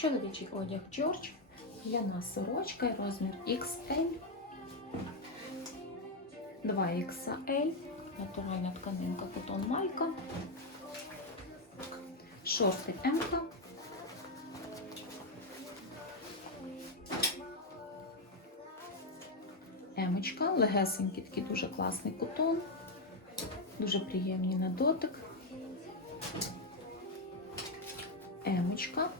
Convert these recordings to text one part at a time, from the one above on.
Чоловічий одяг Джордж. Ляна сорочка і розмір XL. 2XL. Натуральна тканинка котон майка. Шорти МК. Емочка, легесенький такий дуже класний котон, дуже приємний на дотик. Емочка.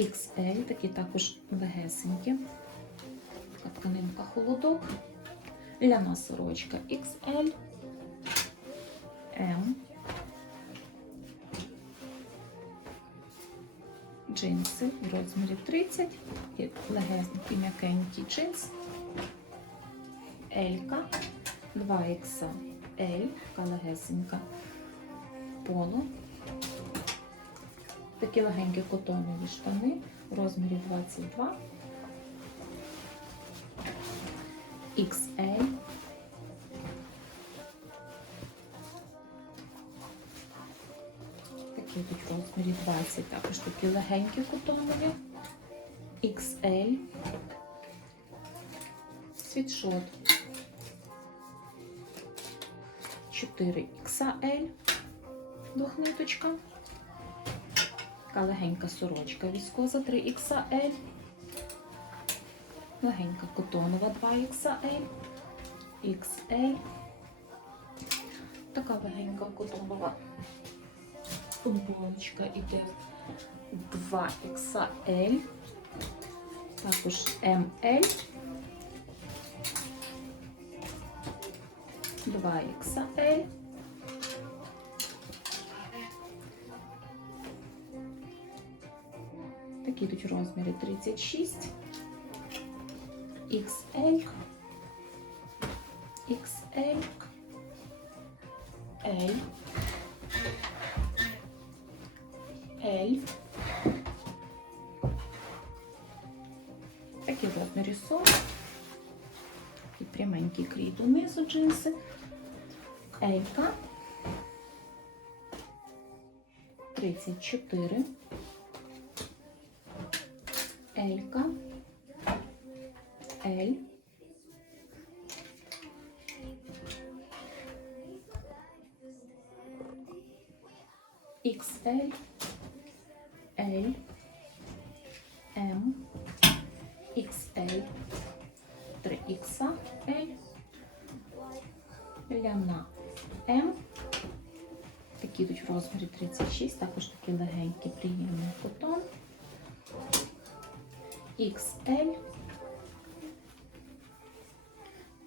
XL, такі також легесенькі. Така тканинка холодок. Ляна сорочка XL. М. Джинси в розмірі 30. І легесенький м'якенький джинс. Елька. 2XL. Така легесенька. Поло. Такі легенькі котонові штани в розмірі 22. XL. Такі тут в розмірі 20, також такі легенькі котонові. XL. Світшот. 4XL. Двохниточка. Така легенька сорочка віскоза 3XL. Легенька котонова 2XL. XL. Така легенька котонова футболочка іде 2XL. Також ML. 2XL. Такі тут розміри 36, XL, XL, L, L. Такі в розмірі 40. Такий пряменький крій донизу джинси. Елька. 34. Елька, L, XL, L, M, XL, 3XL, ляна. М. Такі йдуть в розмірі 36, також такий легенький, приємний котон. XL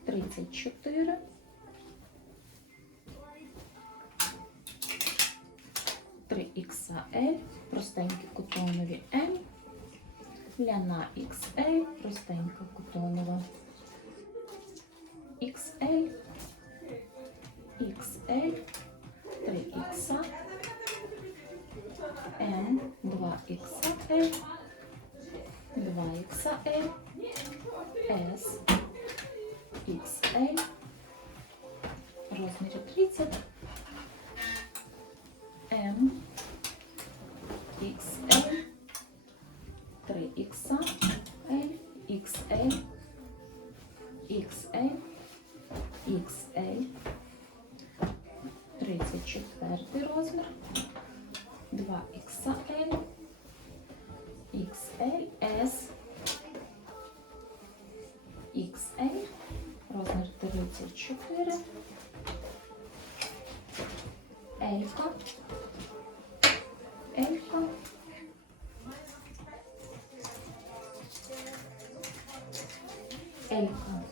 34 3XL, простенькі котонові М, ляна XL, простенька котонова XL, XL, 3X, М, 2XL, 2XL, S, XL, розмірі 30, M, XL, 3XL, XL, XL, XL, 34 розмір, 2XL, 34, Елька, Елька, Елька,